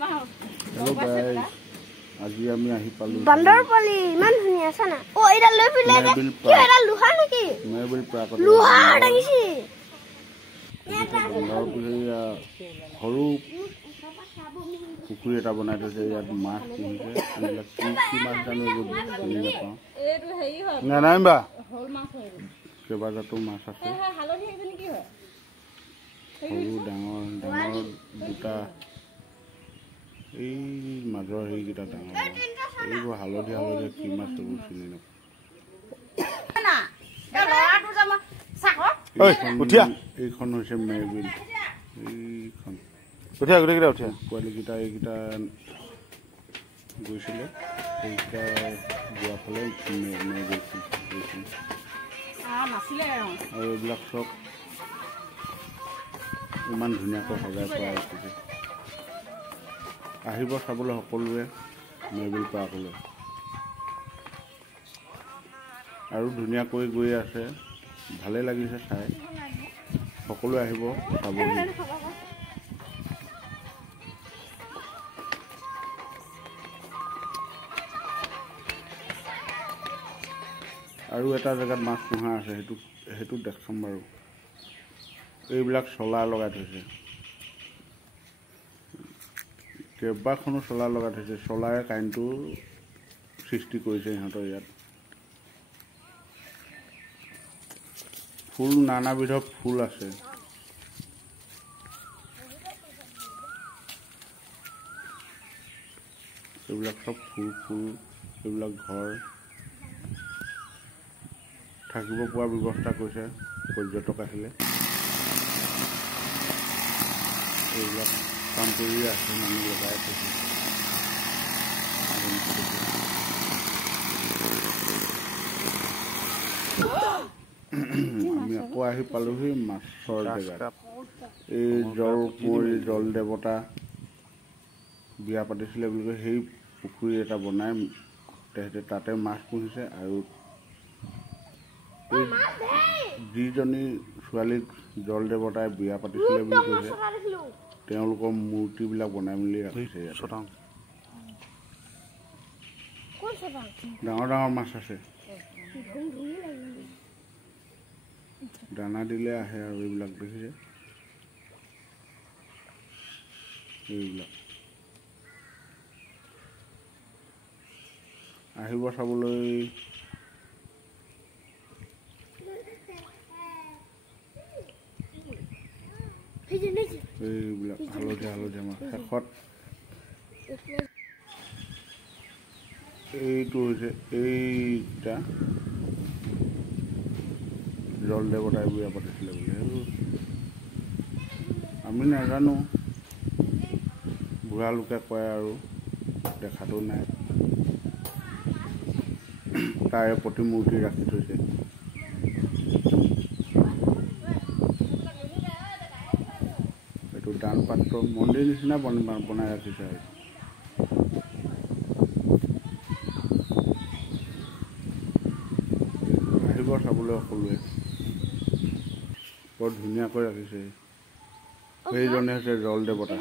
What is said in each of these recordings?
Hello guys, আজি আমি আহি পালো বান্দৰ পলি ইমান ধুনীয়া আছে না ও এটা লৈ পিলে কি এটা লোহা নেকি মেবিল প্ৰাকত লোহা ডাঙিছি বান্দৰ পলি সৰু পুখুৰী এটা বনাই থৈছে ইয়াত মাছ পুহিছে এইবিলাক কি মাছ জানো চিনি নাপাওঁ এইটো হেৰি হয় নাই বা হল মাছ হয় কেইবাজাতো মাছ আছে হালধি এজনী কি হয় সৰু ডাঙৰ দুটা এই মাজৰ সেইকেইটা ডাঙৰ এইবোৰ হালধীয়া কি মাছ এইবোৰ চিনি নাপাওঁ এইখন হৈছে মেবিল এইখন উঠিয়া গোটেইকেইটা উঠিয়া পোৱালিকেইটা এইকেইটা গৈছিলে সেইকেইটা যোৱা ফালে গৈছিল আৰু এইবিলাক চব ইমান ধুনীয়াকৈ সজাই পৰা উঠিছে আহিব চাবলৈ সকলোৱে মেবিল পাৰ্কলৈ আৰু ধুনীয়াকৈ গৈ আছে ভালে লাগিছে চাই সকলোৱে আহিব চাবলৈ আৰু এটা জেগাত মাছ পোহা আছে সেইটো দেখাম বাৰু এইবিলাক চলাৰ লগাই থৈছে কেইবাখনো চলাৰ লগাই থৈছে চলাৰে কাৰেণ্টটো সৃষ্টি কৰিছে সিহঁতৰ ইয়াত ফুল নানাবিধৰ ফুল আছে এইবিলাক চব ফুল এইবিলাক ঘৰ থাকিব পৰা ব্যৱস্থা কৰিছে পৰ্যটক আহিলে এইবিলাক কাম কৰি আছে মানুহ লগাই থৈছে আমি আকৌ আহি পালোহি মাছৰ জেগাত এই জলকুঁৱৰী জল দেৱতা বিয়া পাতিছিলে বুলি কয় সেই পুখুৰী এটা বনাই তেহেঁতে তাতে মাছ পুহিছে আৰু যিজনী ছোৱালীক জল দেৱতাই বিয়া পাতিছিলে বুলি কৈছে তেওঁলোকৰ মূৰ্তিবিলাক বনাই মেলি ৰাখিছে ডাঙৰ মাছ আছে দানা দিলে আহে আৰু এইবিলাক দেখিছে এইবিলাক আহিব চাবলৈ এইবিলাক হালধীয়া মাছ শেষত এইটো হৈছে এইটা জল দেৱতাই বিয়া পাতিছিলে বুলি আমি নাজানো বুঢ়া লোকে কয় আৰু দেখাতো নাই তাৰে প্ৰতিমূৰ্তি ৰাখি থৈছে এইটো দান পাত্ৰ মন্দিৰ নিচিনা বনাই ৰাখিছে আৰু আহিব চাবলৈ সকলোৱে বৰ ধুনীয়াকৈ ৰাখিছে সেইজনে হৈছে জল দেৱতা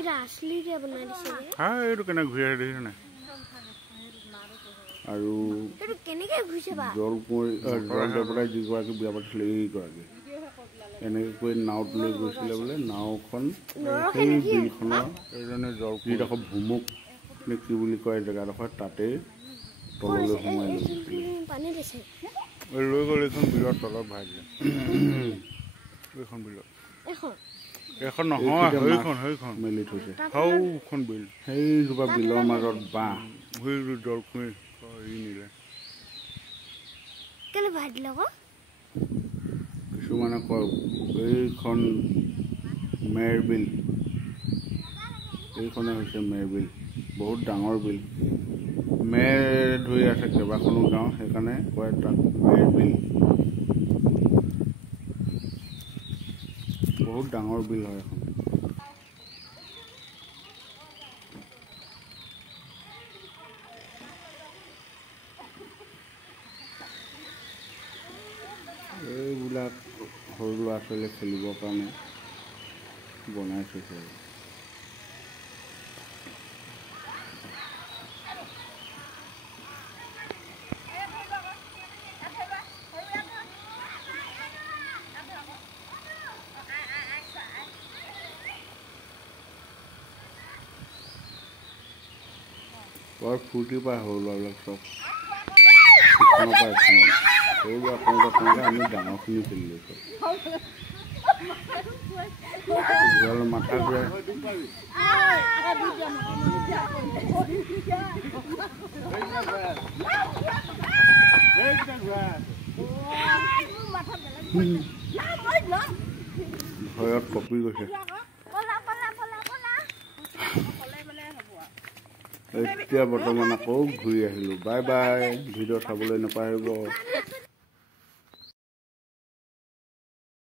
এইটো কেনে ঘূৰি আহি দেখিছে নাই আৰু জলকুঁৱৰী জল দেৱতাই যিগৰাকী বিয়া পাতিছিলে এইগৰাকী এনেকৈ কৈ নাৱত লৈ গৈছিলে বোলে নাওখন সেই বিলখনৰ এইজনে জলকুঁৱৰীডোখৰ ভুমুক নে কি বুলি কয় জেগাডোখৰ তাতেই তললৈ সোমাই লৈ গ'ল এইখন বিলৰ তলত ভৰাই দিলে এইখন বিলত এখন নহয় সেইখন মেলি থৈছে সৌখন বিল সেইজোপা বিলৰ মাজত বাঁহ সেই জলকুঁৱৰী নিলে কিছুমানে কয় এইখন মেৰবিল এইখনে হৈছে মেৰবিল বহুত ডাঙৰ বিল মেৰ ধৰি আছে কেইবাখনো গাঁও সেইকাৰণে কয় তাক মেৰবিল বহুত ডাঙৰ বিল হয় এখন এইবিলাক সৰু ল'ৰা ছোৱালীয়ে খেলিবৰ কাৰণে বনাই থৈছে। বৰ ফূৰ্তি পায় সৰু ল'ৰাবিলাক চব ইখনৰ পৰা ইখনত সৰু ল'ৰা কওঁতে আমি ডাঙৰখিনি খেলি লৈছোঁ ঘূৰালে মাথা ঘূৰাই ভয়ত কঁপি গৈছে এতিয়া বৰ্তমান আকৌ ঘূৰি আহিলোঁ বাই বাই ভিডিঅ' চাবলৈ নাপাহৰিব